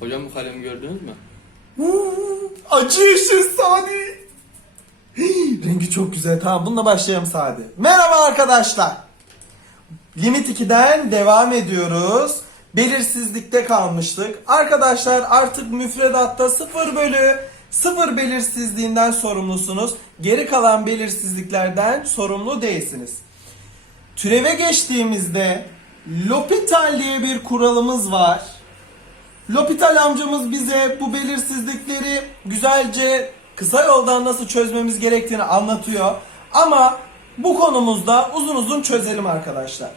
Hocam bu kalemi gördünüz mü? Acı yeşil Sadi. Rengi çok güzel. Tamam bununla başlayalım Sadi. Merhaba arkadaşlar. Limit 2'den devam ediyoruz. Belirsizlikte kalmıştık. Arkadaşlar artık müfredatta 0 bölü 0 belirsizliğinden sorumlusunuz. Geri kalan belirsizliklerden sorumlu değilsiniz. Türeve geçtiğimizde L'Hopital diye bir kuralımız var. L'Hopital amcamız bize bu belirsizlikleri güzelce kısa yoldan nasıl çözmemiz gerektiğini anlatıyor. Ama bu konumuzda uzun uzun çözelim arkadaşlar.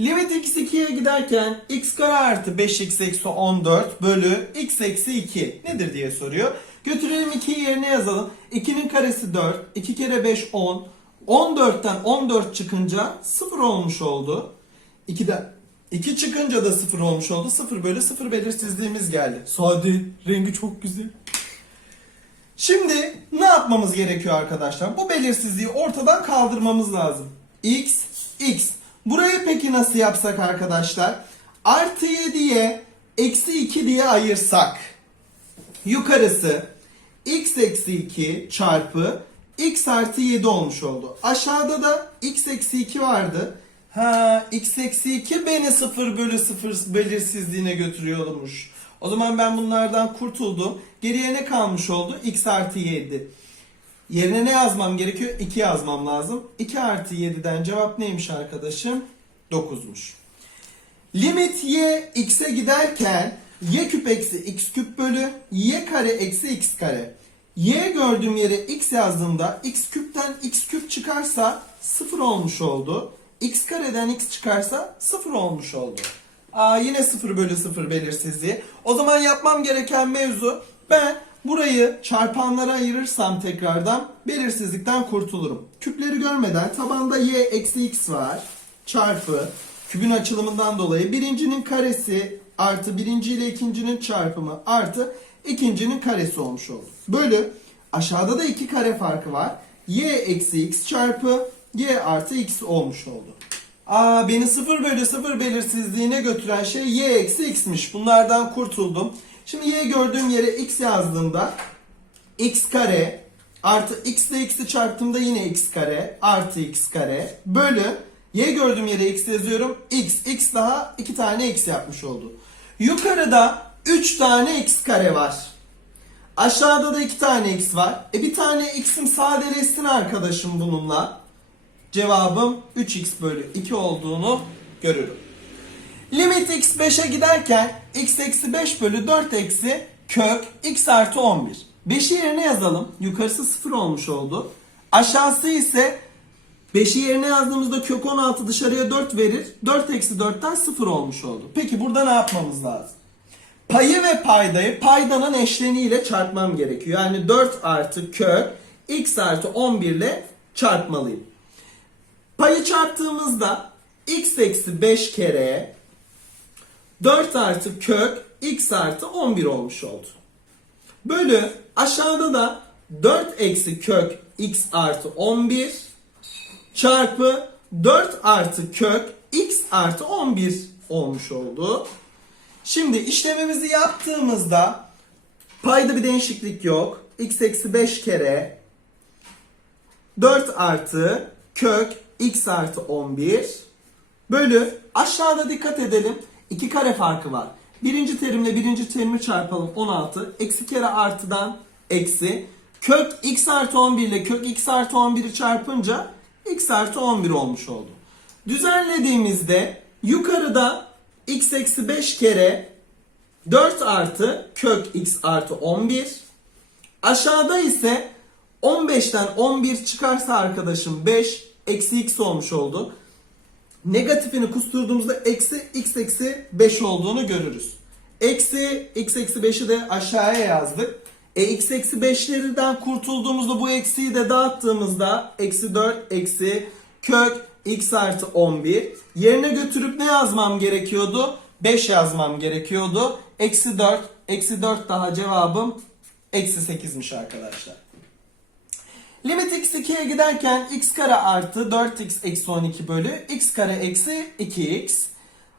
Limit x 2'ye giderken x kare artı 5x eksi 14 bölü x eksi 2 nedir diye soruyor. Götürelim 2'yi yerine yazalım. 2'nin karesi 4, 2 kere 5 10. 14'ten 14 çıkınca 0 olmuş oldu. 2'den 2 çıkınca da 0 olmuş oldu. 0 bölü 0 belirsizliğimiz geldi. Sade, rengi çok güzel. Şimdi ne yapmamız gerekiyor arkadaşlar? Bu belirsizliği ortadan kaldırmamız lazım. X, X. Burayı peki nasıl yapsak arkadaşlar? Artı 7'ye eksi 2 diye ayırsak. Yukarısı x eksi 2 çarpı x artı 7 olmuş oldu. Aşağıda da x eksi 2 vardı. Ha x eksi 2 beni 0 bölü 0 belirsizliğine götürüyormuş. O zaman ben bunlardan kurtuldum. Geriye ne kalmış oldu? x artı 7. Yerine ne yazmam gerekiyor? 2 yazmam lazım. 2 artı 7'den cevap neymiş arkadaşım? 9'muş. Limit y x'e giderken y küp eksi x küp bölü y kare eksi x kare. Y gördüğüm yere x yazdığımda x küpten x küp çıkarsa 0 olmuş oldu. X kareden x çıkarsa 0 olmuş oldu. Aa, yine 0 bölü 0 belirsizliği. O zaman yapmam gereken mevzu ben burayı çarpanlara ayırırsam tekrardan belirsizlikten kurtulurum. Küpleri görmeden tabanda y eksi x var çarpı kübün açılımından dolayı birincinin karesi artı birinci ile ikincinin çarpımı artı ikincinin karesi olmuş oldu. Bölü aşağıda da iki kare farkı var. y eksi x çarpı y artı x olmuş oldu. Aa beni 0 bölü 0 belirsizliğine götüren şey y eksi x'miş. Bunlardan kurtuldum. Şimdi y gördüğüm yere x yazdığımda x kare artı x ile x'i çarptığımda yine x kare artı x kare bölü y gördüğüm yere x yazıyorum. x x daha 2 tane x yapmış oldu. Yukarıda 3 tane x kare var. Aşağıda da 2 tane x var. E bir tane x'im sadeleşsin arkadaşım bununla. Cevabım 3x bölü 2 olduğunu görürüm. Limit x 5'e giderken x eksi 5 bölü 4 eksi kök x artı 11. 5'i yerine yazalım. Yukarısı 0 olmuş oldu. Aşağısı ise 5'i yerine yazdığımızda kök 16 dışarıya 4 verir. 4 eksi 4'ten 0 olmuş oldu. Peki burada ne yapmamız lazım? Payı ve paydayı paydanın eşleniğiyle çarpmam gerekiyor. Yani 4 artı kök x artı 11 ile çarpmalıyım. Payı çarptığımızda x eksi 5 kere 4 artı kök x artı 11 olmuş oldu. Bölü aşağıda da 4 eksi kök x artı 11 çarpı 4 artı kök x artı 11 olmuş oldu. Şimdi işlemimizi yaptığımızda payda bir değişiklik yok. x eksi 5 kere 4 artı kök x artı 11 bölü aşağıda dikkat edelim. 2 kare farkı var. Birinci terimle birinci terimi çarpalım 16. Eksi kere artıdan eksi. Kök x artı 11 ile kök x artı 11'i çarpınca x artı 11 olmuş oldu. Düzenlediğimizde yukarıda x eksi 5 kere 4 artı kök x artı 11. Aşağıda ise 15'ten 11 çıkarsa arkadaşım 5 eksi x olmuş oldu. Negatifini kusturduğumuzda eksi x eksi 5 olduğunu görürüz. Eksi x eksi 5'i de aşağıya yazdık. E x eksi 5'lerden kurtulduğumuzda bu eksiyi de dağıttığımızda eksi 4 eksi kök x artı 11. Yerine götürüp ne yazmam gerekiyordu? 5 yazmam gerekiyordu. Eksi 4, eksi 4 daha cevabım eksi 8'miş arkadaşlar. Limit x 2'ye giderken x kare artı 4x eksi 12 bölü x kare eksi 2x.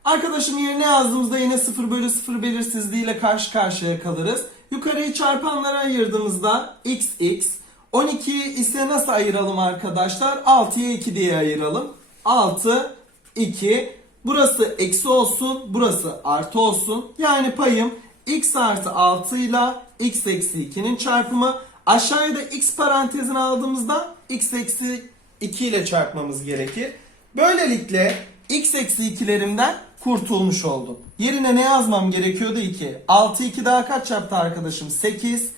Arkadaşım yerine yazdığımızda yine 0 bölü 0 belirsizliğiyle karşı karşıya kalırız. Yukarıyı çarpanlara ayırdığımızda x x. 12'yi ise nasıl ayıralım arkadaşlar? 6'ya 2 diye ayıralım. 6, 2. Burası eksi olsun, burası artı olsun. Yani payım x artı 6 ile x eksi 2'nin çarpımı. Aşağıya da x parantezini aldığımızda x eksi 2 ile çarpmamız gerekir. Böylelikle x eksi 2'lerimden kurtulmuş oldum. Yerine ne yazmam gerekiyordu 2. 6 2 daha kaç yaptı arkadaşım? 8.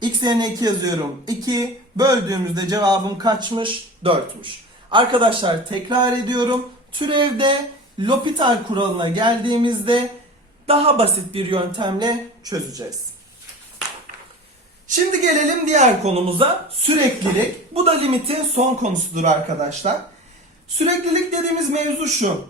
X yerine 2 yazıyorum. 2 böldüğümüzde cevabım kaçmış? 4'müş. Arkadaşlar tekrar ediyorum. Türevde L'Hopital kuralına geldiğimizde daha basit bir yöntemle çözeceğiz. Şimdi gelelim diğer konumuza. Süreklilik. Bu da limitin son konusudur arkadaşlar. Süreklilik dediğimiz mevzu şu.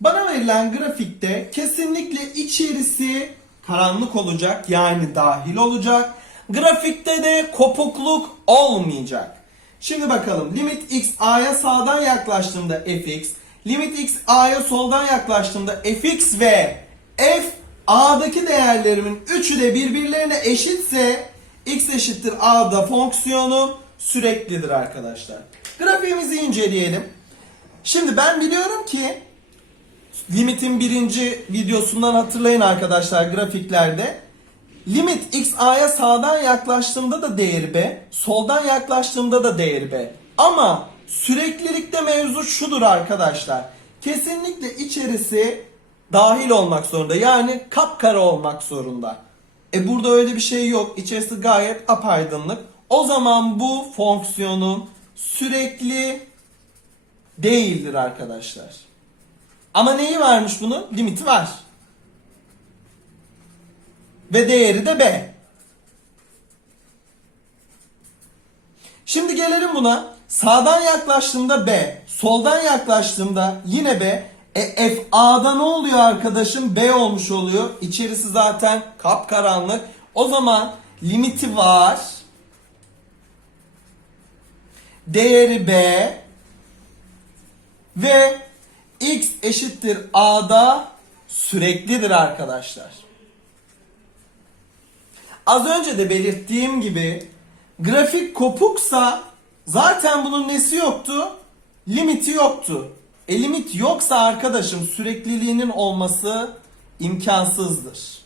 Bana verilen grafikte kesinlikle içerisi karanlık olacak yani dahil olacak. Grafikte de kopukluk olmayacak. Şimdi bakalım limit x a'ya sağdan yaklaştığımda fx, limit x a'ya soldan yaklaştığımda fx ve f a'daki değerlerimin üçü de birbirlerine eşitse x eşittir a'da fonksiyonu süreklidir arkadaşlar. Grafiğimizi inceleyelim. Şimdi ben biliyorum ki limitin birinci videosundan hatırlayın arkadaşlar grafiklerde. Limit x a'ya sağdan yaklaştığımda da değeri b, soldan yaklaştığımda da değeri b. Ama süreklilikte mevzu şudur arkadaşlar. Kesinlikle içerisi dahil olmak zorunda. Yani kapkara olmak zorunda. E burada öyle bir şey yok. İçerisi gayet apaydınlık. O zaman bu fonksiyonun sürekli değildir arkadaşlar. Ama neyi varmış bunun? Limiti var. Ve değeri de b. Şimdi gelelim buna. Sağdan yaklaştığımda b, soldan yaklaştığımda yine b. E, f a'da ne oluyor arkadaşım? b olmuş oluyor. İçerisi zaten kapkaranlık. O zaman limiti var. Değeri b ve x eşittir a'da süreklidir arkadaşlar. Az önce de belirttiğim gibi grafik kopuksa zaten bunun nesi yoktu? Limiti yoktu. E limit yoksa arkadaşım sürekliliğinin olması imkansızdır.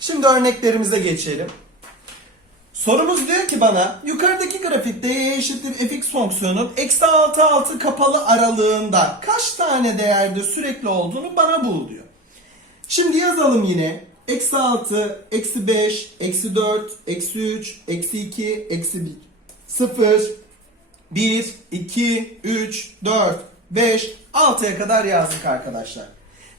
Şimdi örneklerimize geçelim. Sorumuz diyor ki bana yukarıdaki grafikte y eşittir fx fonksiyonu eksi 6 6 kapalı aralığında kaç tane değerde sürekli olduğunu bana bul diyor. Şimdi yazalım yine. Eksi 6, eksi 5, eksi 4, eksi 3, eksi 2, eksi 1, 0, 1, 2, 3, 4, 5, 6'ya kadar yazdık arkadaşlar.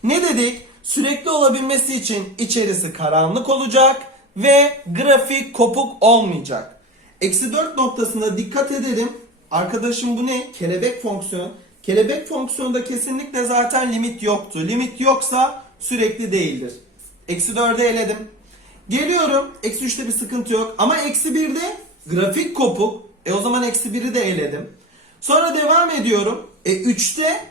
Ne dedik? Sürekli olabilmesi için içerisi karanlık olacak ve grafik kopuk olmayacak. Eksi 4 noktasında dikkat edelim. Arkadaşım bu ne? Kelebek fonksiyon. Kelebek fonksiyonda kesinlikle zaten limit yoktu. Limit yoksa sürekli değildir. Eksi 4'e eledim. Geliyorum. Eksi 3'te bir sıkıntı yok. Ama eksi 1'de grafik kopuk. E o zaman eksi 1'i de eledim. Sonra devam ediyorum. E 3'te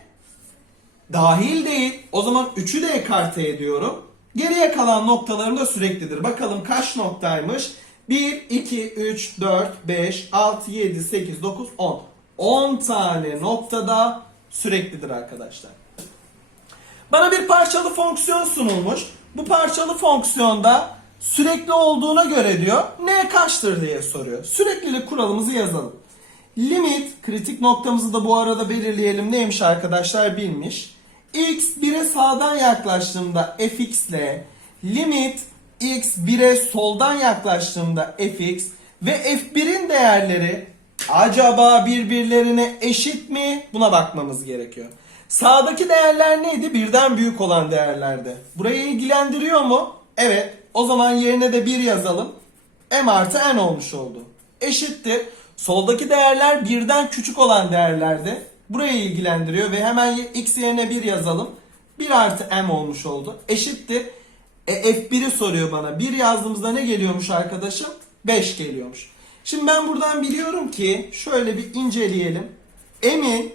dahil değil. O zaman 3'ü de ekarte ediyorum. Geriye kalan noktalarım da süreklidir. Bakalım kaç noktaymış? 1, 2, 3, 4, 5, 6, 7, 8, 9, 10. 10 tane noktada süreklidir arkadaşlar. Bana bir parçalı fonksiyon sunulmuş. Bu parçalı fonksiyonda sürekli olduğuna göre diyor n kaçtır diye soruyor. Süreklilik kuralımızı yazalım. Limit kritik noktamızı da bu arada belirleyelim. Neymiş arkadaşlar bilmiş. x 1'e sağdan yaklaştığımda fx ile limit x 1'e soldan yaklaştığımda fx ve f1'in değerleri acaba birbirlerine eşit mi? Buna bakmamız gerekiyor. Sağdaki değerler neydi? Birden büyük olan değerlerde. Burayı ilgilendiriyor mu? Evet. O zaman yerine de 1 yazalım. m artı n olmuş oldu. Eşittir. Soldaki değerler birden küçük olan değerlerde. Burayı ilgilendiriyor ve hemen x yerine 1 yazalım. 1 artı m olmuş oldu. Eşittir. E, f1'i soruyor bana. 1 yazdığımızda ne geliyormuş arkadaşım? 5 geliyormuş. Şimdi ben buradan biliyorum ki şöyle bir inceleyelim. M'in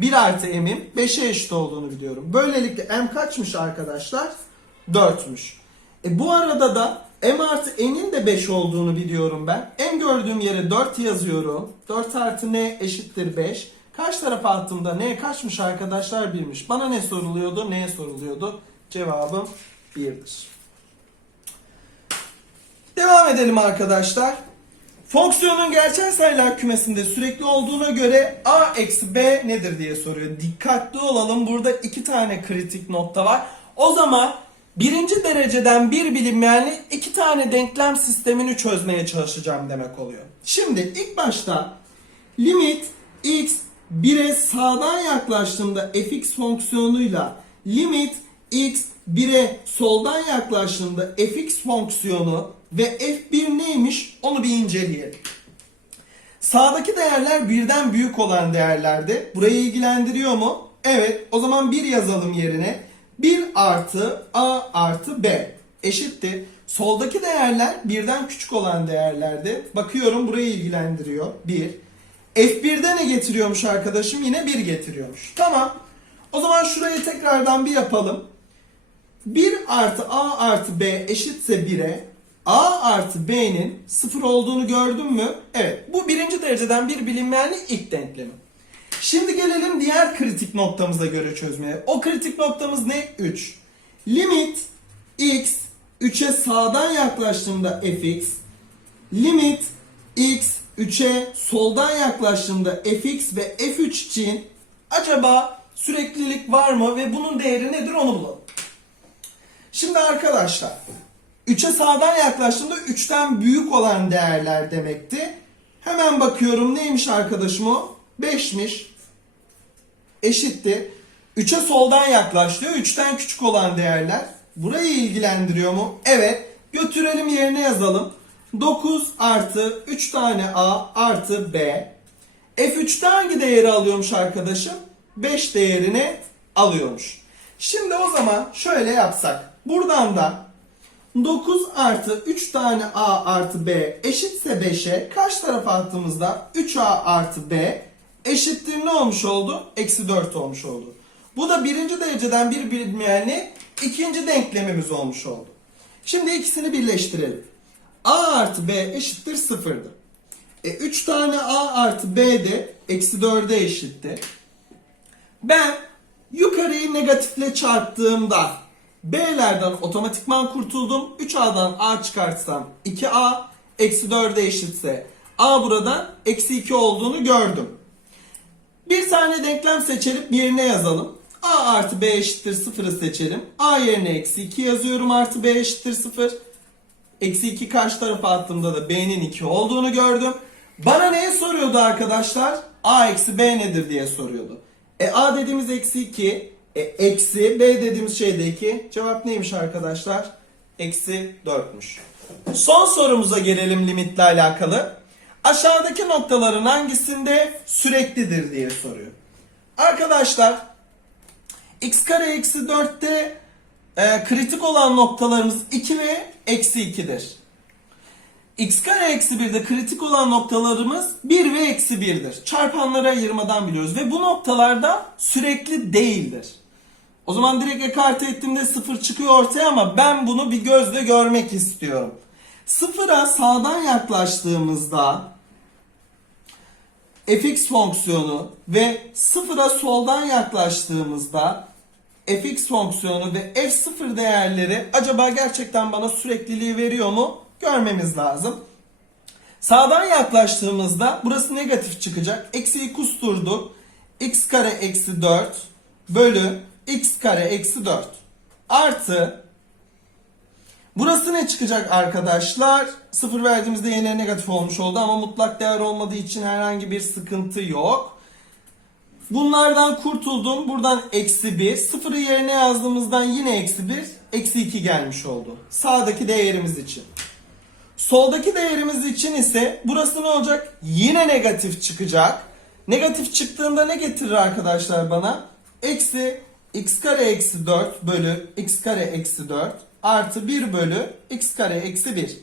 1 artı m'in 5'e eşit olduğunu biliyorum. Böylelikle m kaçmış arkadaşlar? 4'müş. E bu arada da m artı n'in de 5 olduğunu biliyorum ben. m gördüğüm yere 4 yazıyorum. 4 artı n eşittir 5. Kaç tarafa attığımda n kaçmış arkadaşlar? 1'miş. Bana ne soruluyordu? N'ye soruluyordu. Cevabım 1'dir. Devam edelim arkadaşlar. Fonksiyonun gerçel sayılar kümesinde sürekli olduğuna göre a eksi b nedir diye soruyor. Dikkatli olalım. Burada iki tane kritik nokta var. O zaman birinci dereceden bir bilinmeyenli iki tane denklem sistemini çözmeye çalışacağım demek oluyor. Şimdi ilk başta limit x 1'e sağdan yaklaştığımda fx fonksiyonuyla limit x 1'e soldan yaklaştığında fx fonksiyonu ve f1 neymiş onu bir inceleyelim. Sağdaki değerler birden büyük olan değerlerdi. Burayı ilgilendiriyor mu? Evet. O zaman 1 yazalım yerine. 1 artı a artı b eşittir. Soldaki değerler birden küçük olan değerlerdi. Bakıyorum burayı ilgilendiriyor. 1. F1'de ne getiriyormuş arkadaşım? Yine 1 getiriyormuş. Tamam. O zaman şurayı tekrardan bir yapalım. 1 artı a artı b eşitse 1'e a artı b'nin 0 olduğunu gördün mü? Evet. Bu birinci dereceden bir bilinmeyenli ilk denklemi. Şimdi gelelim diğer kritik noktamıza göre çözmeye. O kritik noktamız ne? 3. Limit x 3'e sağdan yaklaştığımda fx limit x 3'e soldan yaklaştığımda fx ve f3 için acaba süreklilik var mı ve bunun değeri nedir onu bulalım. Şimdi arkadaşlar 3'e sağdan yaklaştığımda 3'ten büyük olan değerler demekti. Hemen bakıyorum neymiş arkadaşım o? 5'miş. Eşitti. 3'e soldan yaklaşıyor. 3'ten küçük olan değerler. Burayı ilgilendiriyor mu? Evet. Götürelim yerine yazalım. 9 artı 3 tane A artı B. F3'te hangi değeri alıyormuş arkadaşım? 5 değerini alıyormuş. Şimdi o zaman şöyle yapsak. Buradan da 9 artı 3 tane A artı B eşitse 5'e kaç tarafa attığımızda 3A artı B eşittir ne olmuş oldu? Eksi 4 olmuş oldu. Bu da birinci dereceden bir bilinmeyenli ikinci denklemimiz olmuş oldu. Şimdi ikisini birleştirelim. A artı B eşittir 0'dı. E 3 tane A artı B de eksi 4'e eşitti. Ben yukarıyı negatifle çarptığımda B'lerden otomatikman kurtuldum. 3A'dan A çıkartsam 2A eksi 4'e eşitse A burada eksi 2 olduğunu gördüm. Bir tane denklem seçelim yerine yazalım. A artı B eşittir 0'ı seçelim. A yerine eksi 2 yazıyorum artı B eşittir 0. Eksi 2 karşı tarafa attığımda da B'nin 2 olduğunu gördüm. Bana neye soruyordu arkadaşlar? A eksi B nedir diye soruyordu. E A dediğimiz eksi 2. E, eksi B dediğimiz şey de 2. Cevap neymiş arkadaşlar? Eksi 4'müş. Son sorumuza gelelim limitle alakalı. Aşağıdaki noktaların hangisinde süreklidir diye soruyor. Arkadaşlar x kare eksi 4'te e, kritik olan noktalarımız 2 ve eksi 2'dir. x kare eksi 1'de kritik olan noktalarımız 1 ve eksi 1'dir. Çarpanlara ayırmadan biliyoruz ve bu noktalarda sürekli değildir. O zaman direkt ekarte ettiğimde 0 çıkıyor ortaya ama ben bunu bir gözle görmek istiyorum. Sıfıra sağdan yaklaştığımızda fx fonksiyonu ve sıfıra soldan yaklaştığımızda fx fonksiyonu ve f0 değerleri acaba gerçekten bana sürekliliği veriyor mu? Görmemiz lazım. Sağdan yaklaştığımızda burası negatif çıkacak. Eksiyi kusturdu. x kare eksi 4 bölü x kare eksi 4 artı Burası ne çıkacak arkadaşlar? Sıfır verdiğimizde yine negatif olmuş oldu ama mutlak değer olmadığı için herhangi bir sıkıntı yok. Bunlardan kurtuldum. Buradan eksi 1. Sıfırı yerine yazdığımızdan yine eksi 1. Eksi 2 gelmiş oldu. Sağdaki değerimiz için. Soldaki değerimiz için ise burası ne olacak? Yine negatif çıkacak. Negatif çıktığında ne getirir arkadaşlar bana? Eksi x kare eksi 4 bölü x kare eksi 4 artı 1 bölü x kare eksi 1.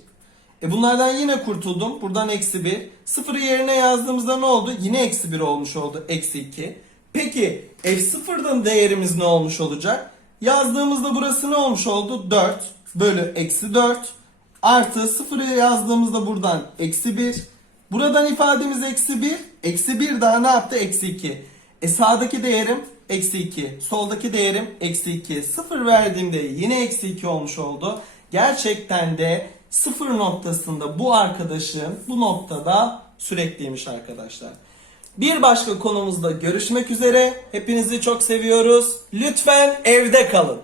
E bunlardan yine kurtuldum. Buradan eksi 1. Sıfırı yerine yazdığımızda ne oldu? Yine eksi 1 olmuş oldu. Eksi 2. Peki f0'dan değerimiz ne olmuş olacak? Yazdığımızda burası ne olmuş oldu? 4 bölü eksi 4 artı 0'ı yazdığımızda buradan eksi 1. Buradan ifademiz eksi 1. Eksi 1 daha ne yaptı? Eksi 2. E sağdaki değerim eksi 2. Soldaki değerim eksi 2. 0 verdiğimde yine eksi 2 olmuş oldu. Gerçekten de 0 noktasında bu arkadaşın bu noktada sürekliymiş arkadaşlar. Bir başka konumuzda görüşmek üzere. Hepinizi çok seviyoruz. Lütfen evde kalın.